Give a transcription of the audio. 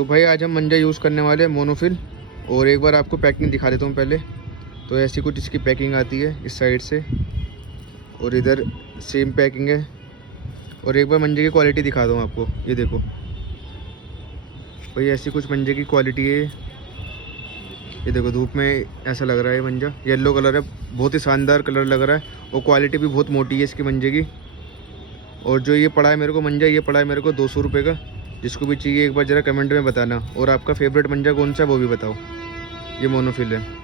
तो भाई आज हम मंजा यूज़ करने वाले हैं मोनोफिल। और एक बार आपको पैकिंग दिखा देता हूँ पहले। तो ऐसी कुछ इसकी पैकिंग आती है इस साइड से, और इधर सेम पैकिंग है। और एक बार मंजे की क्वालिटी दिखा दूँ आपको, ये देखो भाई ऐसी कुछ मंजे की क्वालिटी है। ये देखो धूप में ऐसा लग रहा है मंजा, येलो कलर है, बहुत ही शानदार कलर लग रहा है। और क्वालिटी भी बहुत मोटी है इसकी मंजे की। और जो ये पड़ा है मेरे को मंजा, ये पड़ा है मेरे को 200 रुपये का। जिसको भी चाहिए एक बार ज़रा कमेंट में बताना। और आपका फेवरेट मंजा कौन सा है वो भी बताओ। ये मोनोफिल है।